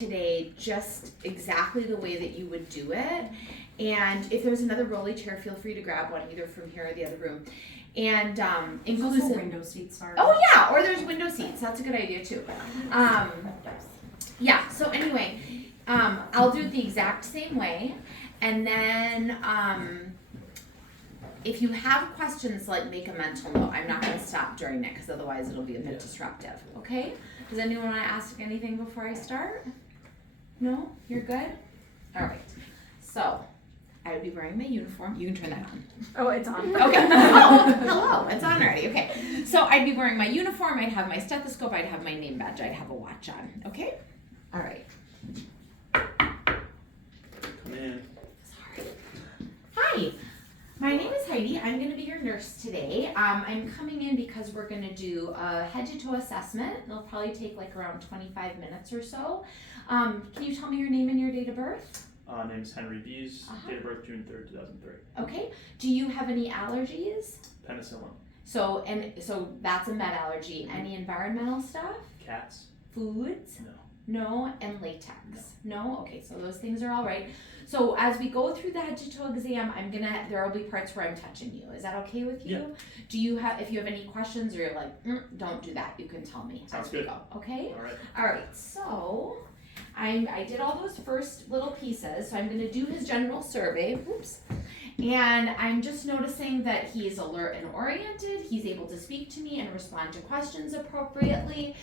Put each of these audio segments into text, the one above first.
today just exactly the way that you would do it. And if there's another rolly chair, feel free to grab one either from here or the other room. And inclusive window seats are. Oh yeah, or there's window seats. That's a good idea too. Yeah. So anyway, I'll do it the exact same way, and then if you have questions, like make a mental note. I'm not going to stop during it because otherwise it'll be a bit disruptive. Okay? Does anyone want to ask anything before I start? No? You're good? All right. So I would be wearing my uniform. You can turn that on. Oh, it's on. Okay. Oh, hello. It's on already. Okay. So I'd be wearing my uniform. I'd have my stethoscope. I'd have my name badge. I'd have a watch on. Okay? All right. Come in. Sorry. Hi. My name is Heidi. I'm going to be your nurse today. I'm coming in because we're going to do a head to toe assessment. It'll probably take like around 25 minutes or so. Can you tell me your name and your date of birth? Name's Henry Bees. Date of birth June 3rd, 2003. Okay. Do you have any allergies? Penicillin. So that's a med allergy. Any environmental stuff? Cats? Foods? No. No, and latex. No? Okay, so those things are all right. So as we go through the head to toe exam, there will be parts where I'm touching you. Is that okay with you? Yeah. Do you have, if you have any questions or you're like, don't do that, you can tell me. Sounds good. Go. Okay? All right. All right, so I did all those first little pieces, so I'm going to do his general survey. Oops. And I'm just noticing that he's alert and oriented. He's able to speak to me and respond to questions appropriately.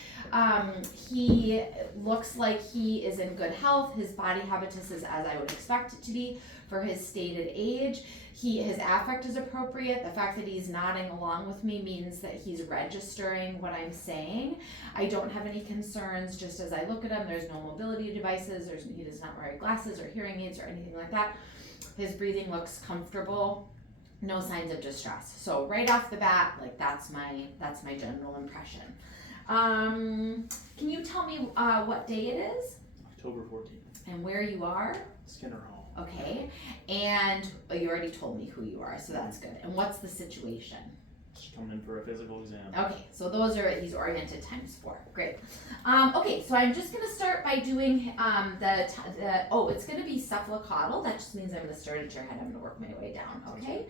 He looks like he is in good health. His body habitus is as I would expect it to be for his stated age. His affect is appropriate. The fact that he's nodding along with me means that he's registering what I'm saying. I don't have any concerns just as I look at him. There's no mobility devices. He does not wear glasses or hearing aids or anything like that. His breathing looks comfortable. No signs of distress. So right off the bat, like that's my general impression. Can you tell me what day it is? October 14th. And where you are? Skinner Hall. Okay. And you already told me who you are, so that's good. And what's the situation? Just coming in for a physical exam. Okay, so he's oriented times 4. Great. Okay, so I'm just going to start by doing it's going to be cephalocaudal. That just means I'm going to start at your head. I'm going to work my way down, okay?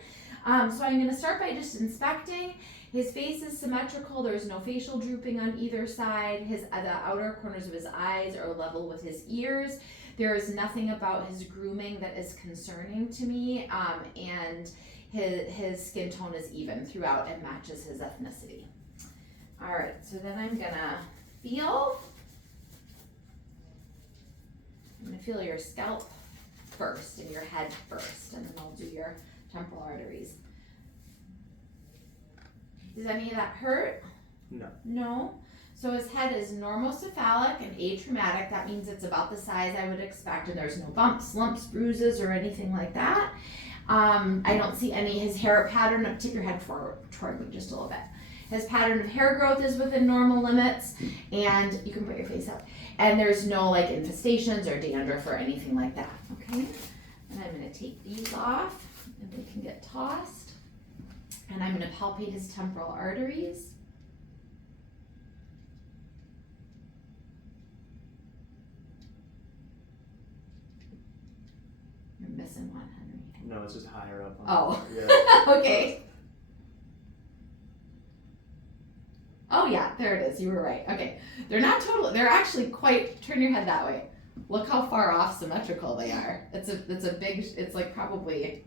So I'm going to start by just inspecting. His face is symmetrical. There's no facial drooping on either side. The outer corners of his eyes are level with his ears. There is nothing about his grooming that is concerning to me, and his skin tone is even throughout and matches his ethnicity. All right, so then I'm gonna feel your scalp first and your head first, and then I'll do your temporal arteries. Does any of that hurt? No. No? So his head is normocephalic and atraumatic. That means it's about the size I would expect, and there's no bumps, lumps, bruises, or anything like that. I don't see his hair pattern. Tip your head toward me just a little bit. His pattern of hair growth is within normal limits, and you can put your face up. And there's no like infestations or dandruff or anything like that. Okay? And I'm going to take these off, and they can get tossed. And I'm going to palpate his temporal arteries. You're missing one, Henry. No, it's just higher up. Yeah. Okay. Oh yeah, there it is. You were right. Okay. They're actually turn your head that way. Look how far off symmetrical they are. It's like probably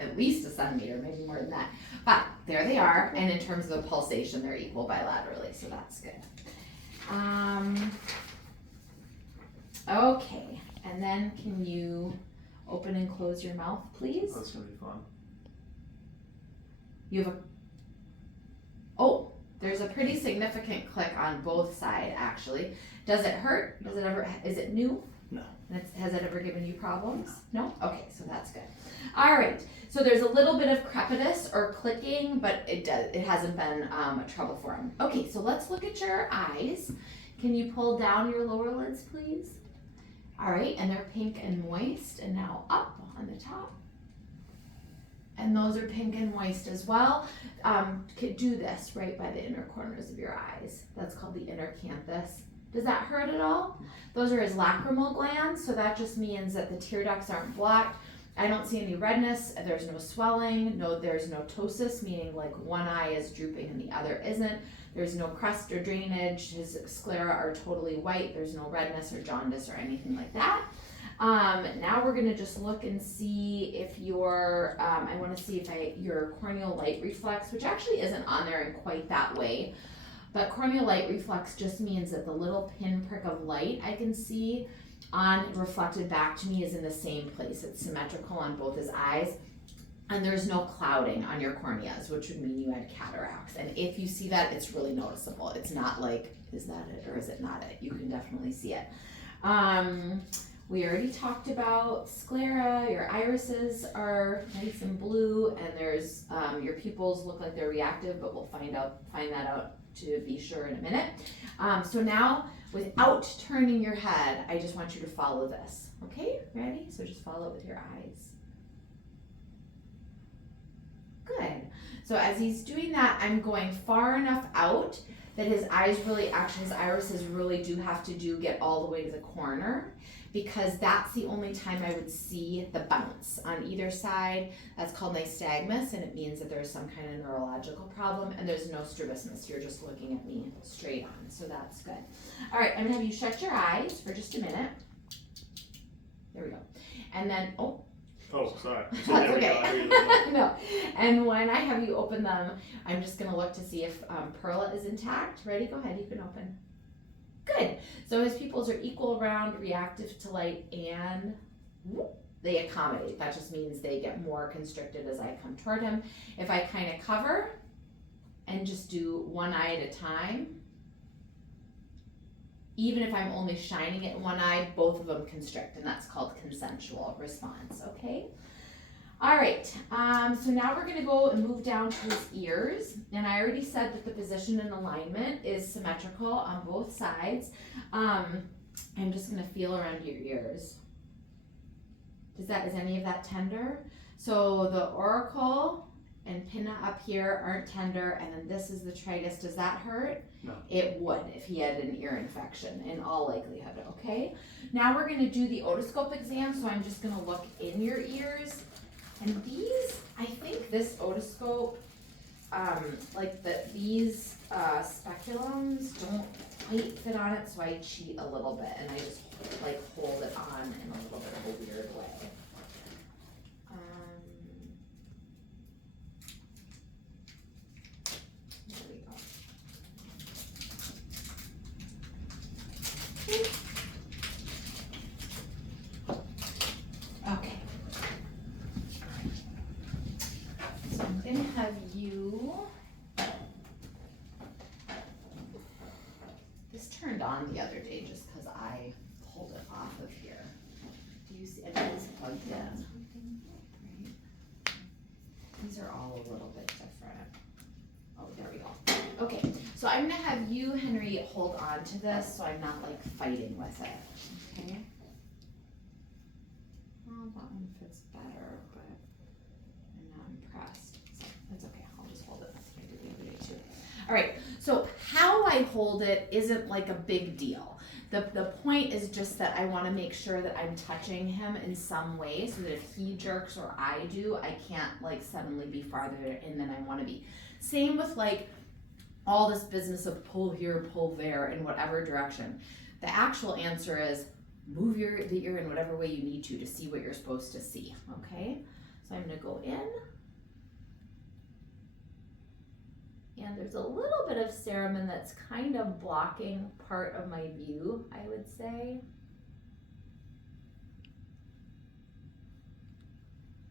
at least a centimeter, maybe more than that. But there they are, and in terms of the pulsation, they're equal bilaterally, so that's good. Okay, and then can you open and close your mouth, please? That's gonna be fun. There's a pretty significant click on both sides, actually. Does it hurt? Is it new? No. Has it ever given you problems? No? Okay, so that's good. All right, so there's a little bit of crepitus or clicking, but it hasn't been a trouble for him. Okay, so let's look at your eyes. Can you pull down your lower lids, please? All right, and they're pink and moist, and now up on the top. And those are pink and moist as well. Could do this right by the inner corners of your eyes. That's called the inner canthus. Does that hurt at all? Those are his lacrimal glands, so that just means that the tear ducts aren't blocked. I don't see any redness, there's no swelling, there's no ptosis, meaning like one eye is drooping and the other isn't. There's no crust or drainage, his sclera are totally white, there's no redness or jaundice or anything like that. Now we're gonna just look and see if your, I wanna see if your corneal light reflex, which actually isn't on there in quite that way, but corneal light reflex just means that the little pinprick of light I can see on reflected back to me is in the same place. It's symmetrical on both his eyes, and there's no clouding on your corneas, which would mean you had cataracts. And if you see that, it's really noticeable. It's not like, is that it or is it not it? You can definitely see it. We already talked about sclera. Your irises are nice and blue, and there's your pupils look like they're reactive, but we'll find that out to be sure in a minute. So now, without turning your head, I just want you to follow this. Okay, ready? So just follow it with your eyes. Good. So as he's doing that, I'm going far enough out that his irises really do have to get all the way to the corner, because that's the only time I would see the bounce on either side. That's called nystagmus, and it means that there's some kind of neurological problem, and there's no strabismus. You're just looking at me straight on, so that's good. All right, I'm gonna have you shut your eyes for just a minute. There we go. And then, Oh, sorry. that's okay. No, and when I have you open them, I'm just gonna look to see if Perla is intact. Ready? Go ahead, you can open. Good. So his pupils are equal, round, reactive to light, and they accommodate. That just means they get more constricted as I come toward him. If I kind of cover and just do one eye at a time, even if I'm only shining it in one eye, both of them constrict, and that's called consensual response, okay? All right, so now we're gonna go and move down to his ears, and I already said that the position and alignment is symmetrical on both sides. I'm just gonna feel around your ears. Is any of that tender? So the auricle and pinna up here aren't tender, and then this is the tragus. Does that hurt? No. It would if he had an ear infection, in all likelihood, okay? Now we're gonna do the otoscope exam, so I'm just gonna look in your ears. And these, I think this otoscope, these speculums don't quite fit on it, so I cheat a little bit, and I just hold it on in a little bit of a weird way. There we go. Okay. So I'm gonna have you, this turned on the other day just because I pulled it off of here. Do you see, it is plugged in. Right. These are all a little bit different. Oh, there we go. Okay, so I'm gonna have you, Henry, hold on to this so I'm not fighting with it, okay? Well, that one fits better, but I'm not impressed. So that's okay, I'll just hold it. That's what I did the other day too. All right, so how I hold it isn't a big deal. The point is just that I want to make sure that I'm touching him in some way so that if he jerks or I do, I can't suddenly be farther in than I want to be. Same with all this business of pull here, pull there in whatever direction. The actual answer is move the ear in whatever way you need to see what you're supposed to see, okay? So I'm gonna go in. And there's a little bit of cerumen that's kind of blocking part of my view, I would say.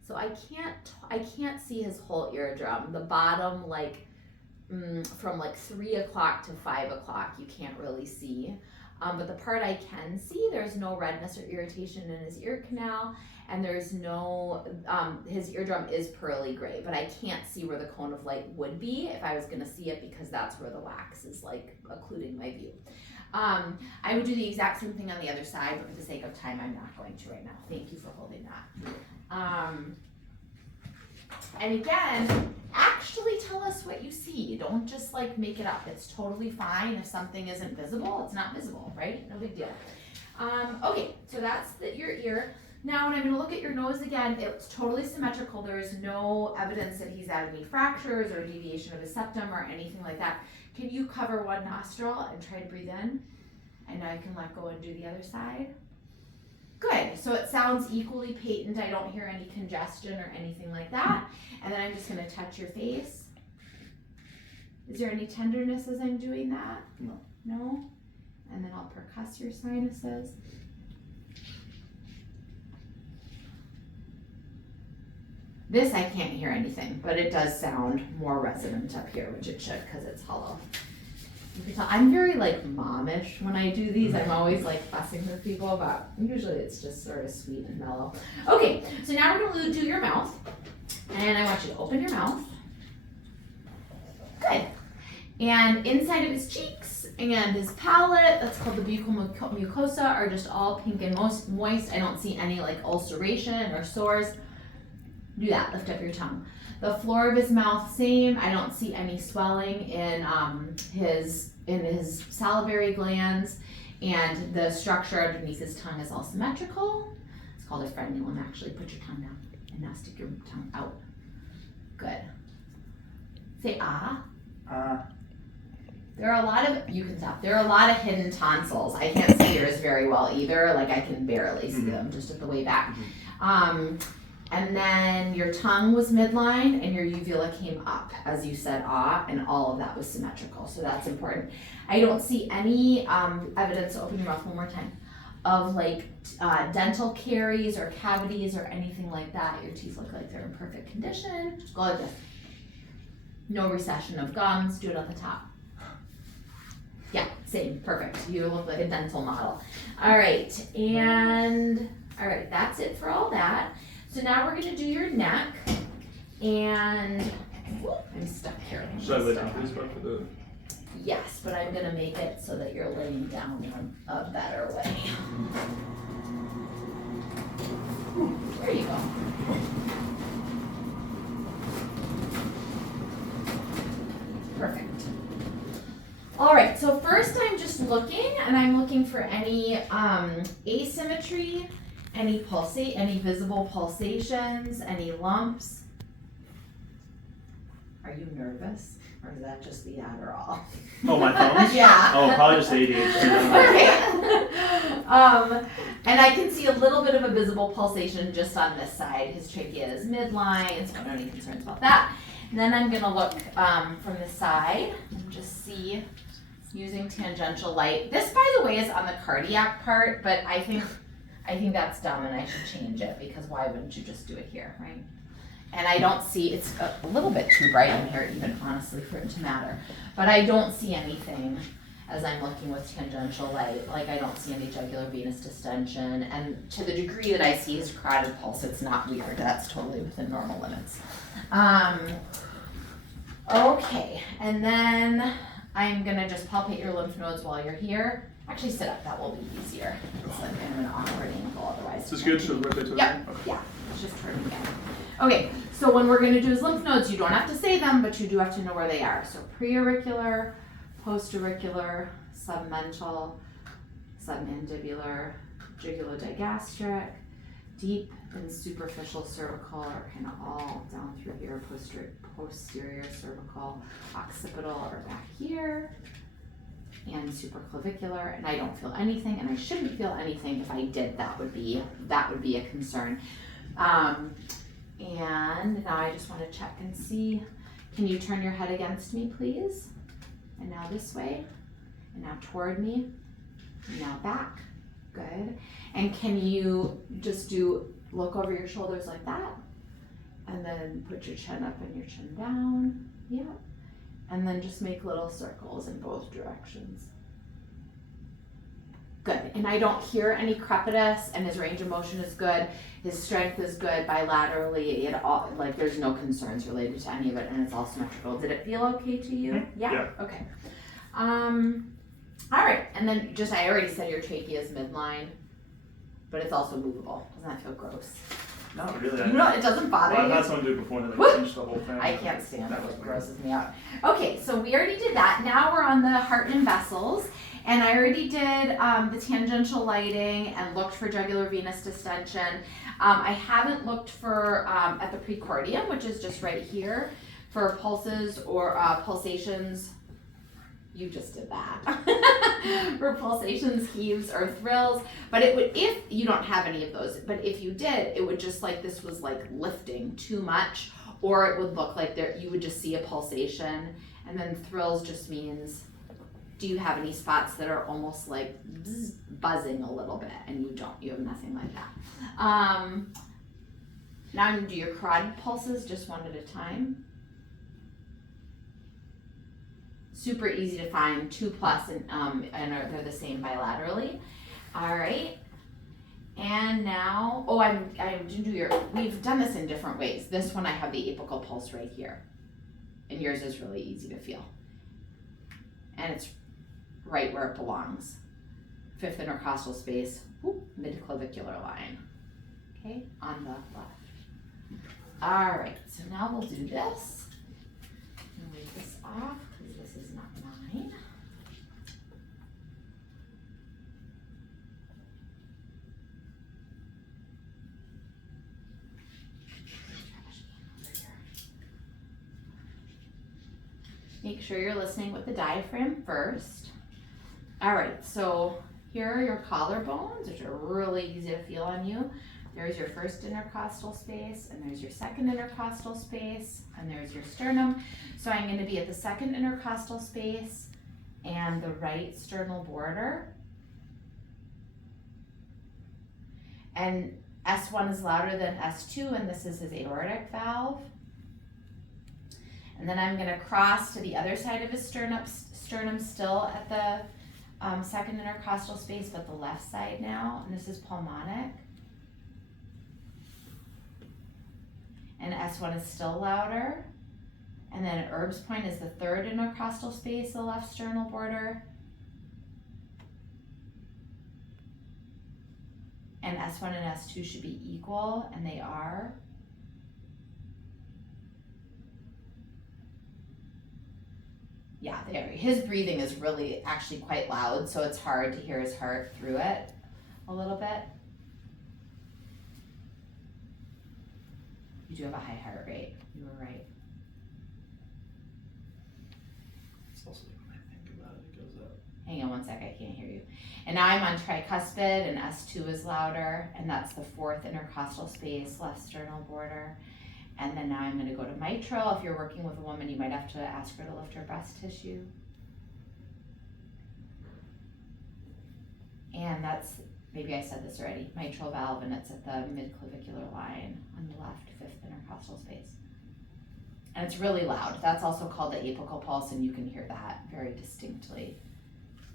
So I can't see his whole eardrum. The bottom, from 3 o'clock to 5 o'clock, you can't really see. But the part I can see, there's no redness or irritation in his ear canal, and there's no, his eardrum is pearly gray, but I can't see where the cone of light would be if I was gonna see it, because that's where the wax is occluding my view. I would do the exact same thing on the other side, but for the sake of time, I'm not going to right now. Thank you for holding that. And again, actually tell us what you see. Don't just like make it up. It's totally fine if something isn't visible. It's not visible, right? No big deal. Okay, so that's your ear. Now when I'm gonna look at your nose again, it's totally symmetrical. There is no evidence that he's had any fractures or deviation of his septum or anything like that. Can you cover one nostril and try to breathe in? And now you can let go and do the other side. Good, so it sounds equally patent. I don't hear any congestion or anything like that. And then I'm just gonna touch your face. Is there any tenderness as I'm doing that? No. No? And then I'll percuss your sinuses. This I can't hear anything, but it does sound more resonant up here, which it should because it's hollow. You can tell I'm very like momish when I do these. I'm always like fussing with people, but usually it's just sort of sweet and mellow. Okay, so now we're gonna do your mouth, and I want you to open your mouth. Good. And inside of his cheeks and his palate, that's called the buccal mucosa, are just all pink and moist. I don't see any like ulceration or sores. Do that, lift up your tongue. The floor of his mouth, same. I don't see any swelling in his salivary glands, and the structure underneath his tongue is all symmetrical. It's called a frenulum, actually. Put your tongue down and now stick your tongue out. Good. Say ah. There are a lot of, you can stop. There are a lot of hidden tonsils. I can't see yours very well either. Like I can barely see them just at the way back. And then your tongue was midline and your uvula came up as you said ah, and all of that was symmetrical. So that's important. I don't see any evidence, open your mouth one more time, of like dental caries or cavities or anything like that. Your teeth look like they're in perfect condition. Go like this. No recession of gums. Do it on the top. Yeah, same, perfect. You look like a dental model. All right, and all right, that's it for all that. So now we're gonna do your neck, and I'm stuck here. Should I lay down for this part for the? Yes, but I'm gonna make it so that you're laying down a better way. There you go. Perfect. All right, so first I'm just looking, and I'm looking for any asymmetry, any visible pulsations, any lumps. Are you nervous, or is that just the Adderall? Oh, my thumbs? Yeah. Oh, probably just ADHD. Okay. And I can see a little bit of a visible pulsation just on this side. His trachea is midline, so I don't have any concerns about that. And then I'm gonna look from the side and just see using tangential light. This, by the way, is on the cardiac part, but I think that's dumb and I should change it, because why wouldn't you just do it here, right? And I don't see, it's a little bit too bright in here even, honestly, for it to matter. But I don't see anything as I'm looking with tangential light. Like I don't see any jugular venous distension, and to the degree that I see his carotid pulse, it's not weird. That's totally within normal limits. Okay, and then I'm gonna just palpate your lymph nodes while you're here. Actually, sit up, that will be easier. It's like I'm in an awkward angle otherwise. Is this good? Should I rotate to Yep, okay. yeah, it's just turning again. Okay, so when we're gonna do his lymph nodes, you don't have to say them, but you do have to know where they are. So preauricular, postauricular, submental, submandibular, jugulodigastric, deep and superficial cervical are kind of all down through here, posterior cervical, occipital are back here, and supraclavicular, and I don't feel anything, and I shouldn't feel anything. If I did, that would be a concern. And now I just want to check and see, can you turn your head against me, please? And now this way, and now toward me, and now back. Good. And can you just look over your shoulders like that, and then put your chin up and your chin down. Yep. And then just make little circles in both directions. Good. And I don't hear any crepitus, and his range of motion is good. His strength is good bilaterally. Like there's no concerns related to any of it, and it's all symmetrical. Did it feel okay to you? Yeah. Okay. All right. And then I already said your trachea is midline, but it's also movable. Doesn't that feel gross? Not really. You know, it doesn't bother I've you? had someone do it before and they Woo! pinch the whole thing. I can't stand it, That was it weird. grosses me out. Okay, so we already did that. Now we're on the heart and vessels. And I already did the tangential lighting and looked for jugular venous distension. I haven't looked for at the precordium, which is just right here, for pulses or pulsations. You just did that. For pulsations, heaves, or thrills. But it would, if you don't have any of those, but if you did, it would just like this was like lifting too much, or it would look like there you would just see a pulsation. And then thrills just means, do you have any spots that are almost like bzz, buzzing a little bit? And you don't, you have nothing like that. Now I'm gonna do your carotid pulses just one at a time. Super easy to find, 2+ and they're the same bilaterally. All right. And now, I'm gonna do your, we've done this in different ways. This one I have the apical pulse right here. And yours is really easy to feel. And it's right where it belongs. 5th intercostal space, mid-clavicular line. Okay, on the left. All right, so now we'll do this. I'm gonna leave this off because this is not mine. Make sure you're listening with the diaphragm first. All right, so here are your collarbones, which are really easy to feel on you. There's your 1st intercostal space, and there's your 2nd intercostal space, and there's your sternum. So I'm going to be at the 2nd intercostal space and the right sternal border. And S1 is louder than S2, and this is his aortic valve. And then I'm going to cross to the other side of his sternum still at the 2nd intercostal space, but the left side now, and this is pulmonic. And S1 is still louder. And then at Erb's point is the 3rd intercostal space, the left sternal border. And S1 and S2 should be equal, and they are. Yeah, there. His breathing is really actually quite loud, so it's hard to hear his heart through it a little bit. You do have a high heart rate. You were right. It's also when I think about it, it goes up. Hang on one sec, I can't hear you. And now I'm on tricuspid, and S2 is louder, and that's the 4th intercostal space, left sternal border. And then now I'm going to go to mitral. If you're working with a woman, you might have to ask her to lift her breast tissue. And that's, maybe I said this already, mitral valve, and it's at the midclavicular line on the left 5th intercostal space. And it's really loud. That's also called the apical pulse, and you can hear that very distinctly.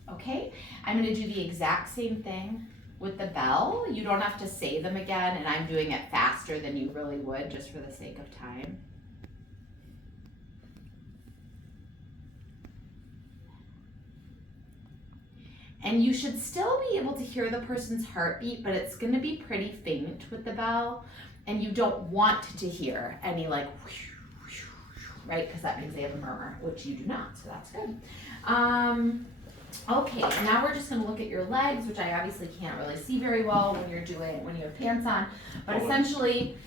Okay, I'm going to do the exact same thing with the bell. You don't have to say them again, and I'm doing it faster than you really would just for the sake of time. And you should still be able to hear the person's heartbeat, but it's going to be pretty faint with the bell, and you don't want to hear any like whoosh, whoosh, whoosh, right? Because that means they have a murmur, which you do not, so that's good. Okay, now we're just going to look at your legs, which I obviously can't really see very well when you have pants on, but essentially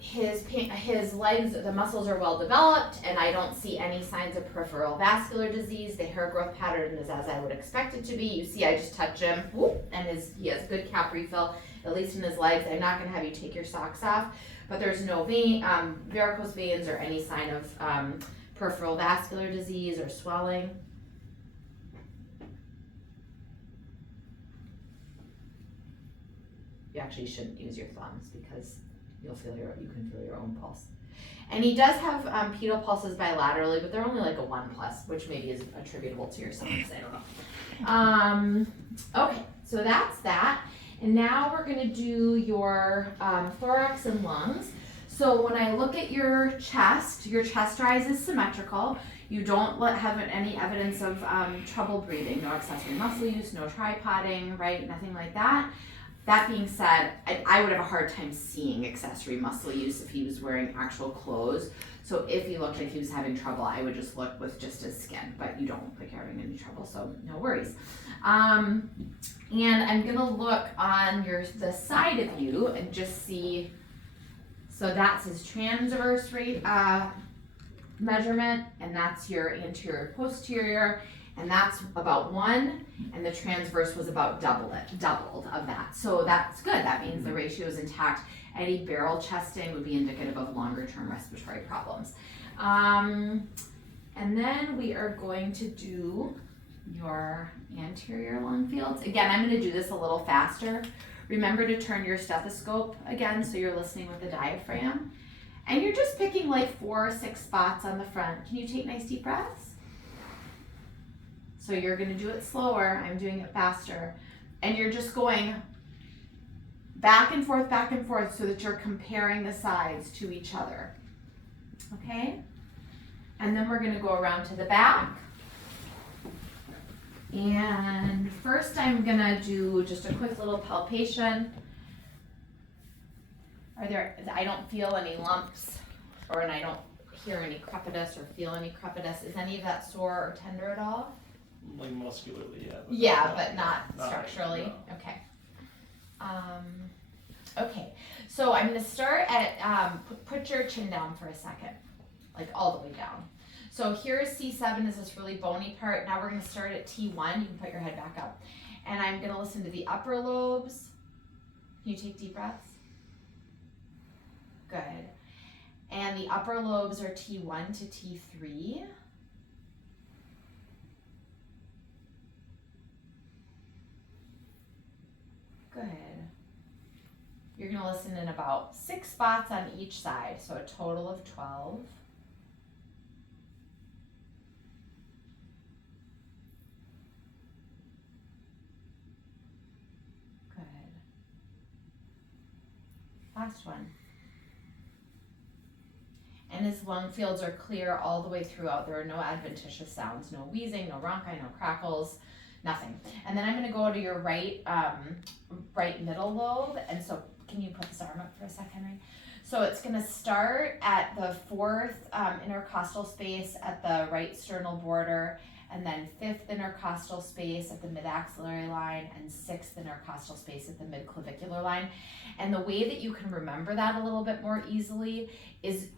his legs, the muscles are well developed, and I don't see any signs of peripheral vascular disease. The hair growth pattern is as I would expect it to be. You see, I just touch him, whoop, and he has good cap refill, at least in his legs. I'm not going to have you take your socks off, but there's no varicose veins or any sign of peripheral vascular disease or swelling. You actually shouldn't use your thumbs because you can feel your own pulse. And he does have pedal pulses bilaterally, but they're only like a 1+, which maybe is attributable to your science, I don't know. Okay, so that's that. And now we're gonna do your thorax and lungs. So when I look at your chest rise is symmetrical. You don't have any evidence of trouble breathing, no accessory muscle use, no tripoding, right? Nothing like that. That being said, I would have a hard time seeing accessory muscle use if he was wearing actual clothes. So if he looked like he was having trouble, I would just look with just his skin, but you don't look like you're having any trouble, so no worries. And I'm gonna look on the side of you and just see, so that's his transverse rate measurement, and that's your anterior posterior, and that's about 1, and the transverse was about doubled of that. So that's good. That means the ratio is intact. Any barrel chesting would be indicative of longer term respiratory problems. And then we are going to do your anterior lung fields. Again, I'm going to do this a little faster. Remember to turn your stethoscope again so you're listening with the diaphragm. And you're just picking like 4 or 6 spots on the front. Can you take nice deep breaths? So you're going to do it slower. I'm doing it faster. And you're just going back and forth so that you're comparing the sides to each other. Okay? And then we're going to go around to the back. And first I'm going to do just a quick little palpation. I don't feel any lumps, and I don't hear any crepitus or feel any crepitus. Is any of that sore or tender at all? Like muscularly, yeah. Yeah, but not structurally. No. Okay. Okay. So I'm going to start at put your chin down for a second, like all the way down. So here's C7 is this really bony part. Now we're going to start at T1. You can put your head back up, and I'm going to listen to the upper lobes. Can you take deep breaths? Good. And the upper lobes are T1 to T3. Good. You're going to listen in about 6 spots on each side, so a total of 12. Good. Last one. And his lung fields are clear all the way throughout. There are no adventitious sounds, no wheezing, no rhonchi, no crackles, nothing. And then I'm going to go to your right middle lobe. And so can you put this arm up for a second, Henry? So it's going to start at the 4th intercostal space at the right sternal border, and then 5th intercostal space at the mid-axillary line, and 6th intercostal space at the mid-clavicular line. And the way that you can remember that a little bit more easily is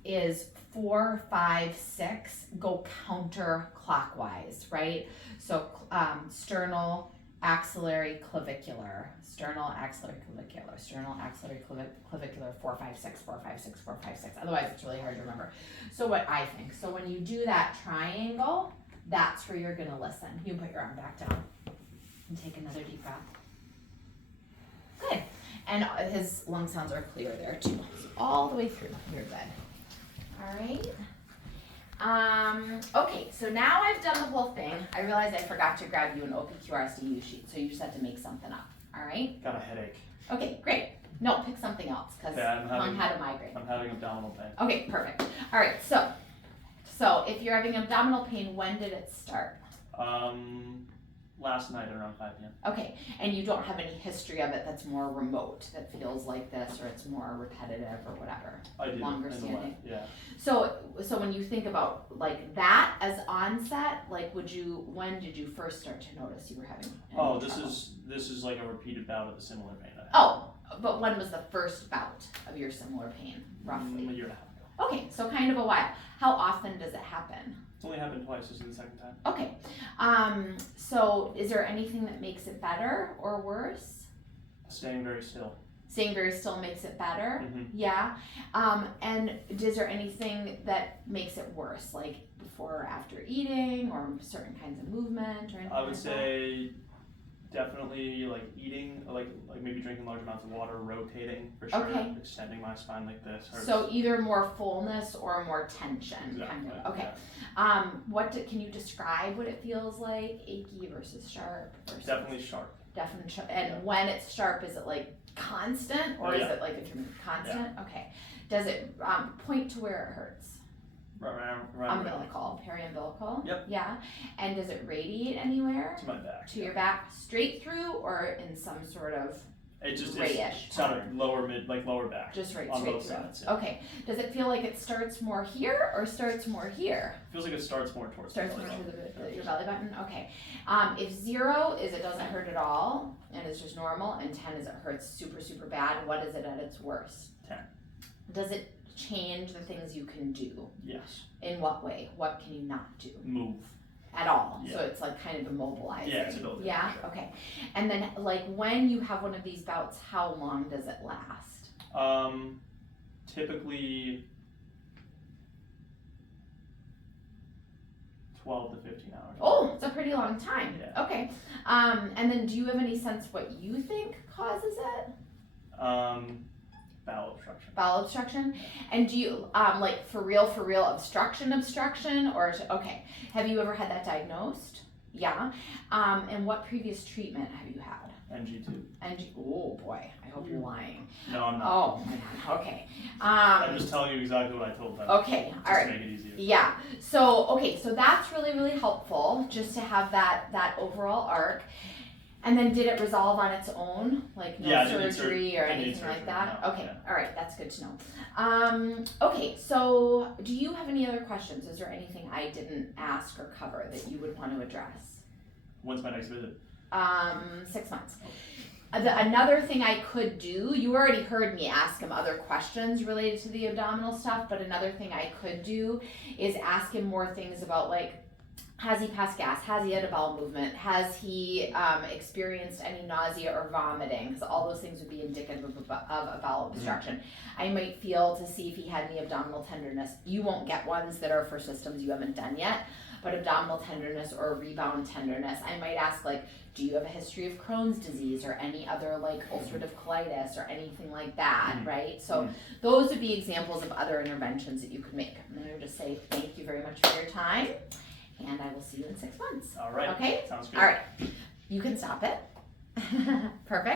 4, 5, 6 go counterclockwise, right? So sternal, axillary, clavicular, sternal, axillary, clavicular, sternal, axillary, clavicular, 4, 5, 6, 4, 5, 6, 4, 5, 6. Otherwise, it's really hard to remember. So what I think, so when you do that triangle, that's where you're going to listen. You can put your arm back down and take another deep breath. Good. And his lung sounds are clear there too. So all the way through. You're good. All right. Okay, so now I've done the whole thing. I realized I forgot to grab you an OPQRSDU sheet, so you just have to make something up. All right? Got a headache. Okay, great. No, pick something else because Mom had a migraine. I'm having abdominal pain. Okay, perfect. All right, so if you're having abdominal pain, when did it start? Last night around 5 p.m. Okay, and you don't have any history of it that's more remote, that feels like this, or it's more repetitive or whatever? I do. Longer standing? Yeah. So when you think about like that as onset, like when did you first start to notice you were having any trouble? This is like a repeated bout of the similar pain I had. Oh, but when was the first bout of your similar pain, roughly? A year and a half ago. Okay, so kind of a while. How often does it happen? It's only happened twice. This is the second time. Okay. So is there anything that makes it better or worse? Staying very still. Staying very still makes it better? Mm-hmm. Yeah. And is there anything that makes it worse, like before or after eating, or certain kinds of movement or anything? I would say definitely like eating, like maybe drinking large amounts of water, rotating for sure, Okay. extending my spine like this. Hurts. So either more fullness or more tension, Exactly. kind of. Okay. Yeah. Can you describe what it feels like? Achy versus sharp? Definitely sharp. Definitely sharp. And when it's sharp, is it like constant, or is Yeah. it like constant? Yeah. Okay. Does it point to where it hurts? Right. Umbilical, periumbilical? Yep. Yeah. And does it radiate anywhere? To my back. To your back, straight through, or in some sort of It just grayish it's kind pattern. of lower back. Just right on straight both through. sides. Yeah. Okay. Does it feel like it starts more here or starts more here? Feels like it starts more towards Starts the more belly to your belly button? Okay. If 0 is it doesn't hurt at all and it's just normal, and 10 is it hurts super, super bad, what is it at its worst? 10. Does it change the things you can do? Yes. In what way? What can you not do? Move. At all. Yeah. So it's like kind of immobilizing. Yeah, it's ability. Yeah? Okay. And then like when you have one of these bouts, how long does it last? Typically 12 to 15 hours. Oh, it's a pretty long time. Yeah. Okay. And then do you have any sense what you think causes it? Bowel obstruction. Bowel obstruction? And do you, like for real obstruction, or, okay. Have you ever had that diagnosed? Yeah. And what previous treatment have you had? NG2. Oh boy, I hope you're lying. No, I'm not. Oh my God, okay. I'm just telling you exactly what I told them. Okay, Just alright. to make it easier. Yeah, so, okay, so that's really, really helpful, just to have that overall arc. And then did it resolve on its own? Like no Yeah, I didn't need surgery or didn't need anything like surgery, that? no, Okay, yeah. alright, that's good to know. Okay, so do you have any other questions? Is there anything I didn't ask or cover that you would want to address? When's my next visit? 6 months. Another thing I could do, you already heard me ask him other questions related to the abdominal stuff, but another thing I could do is ask him more things about like, has he passed gas? Has he had a bowel movement? Has he experienced any nausea or vomiting? Because all those things would be indicative of a bowel obstruction. I might feel to see if he had any abdominal tenderness. You won't get ones that are for systems you haven't done yet, but abdominal tenderness or rebound tenderness. I might ask like, do you have a history of Crohn's disease or any other like ulcerative colitis or anything like that, right? So those would be examples of other interventions that you could make. I'm going to just say thank you very much for your time, and I will see you in 6 months. All right. Okay? Sounds good. All right. You can stop it. Perfect.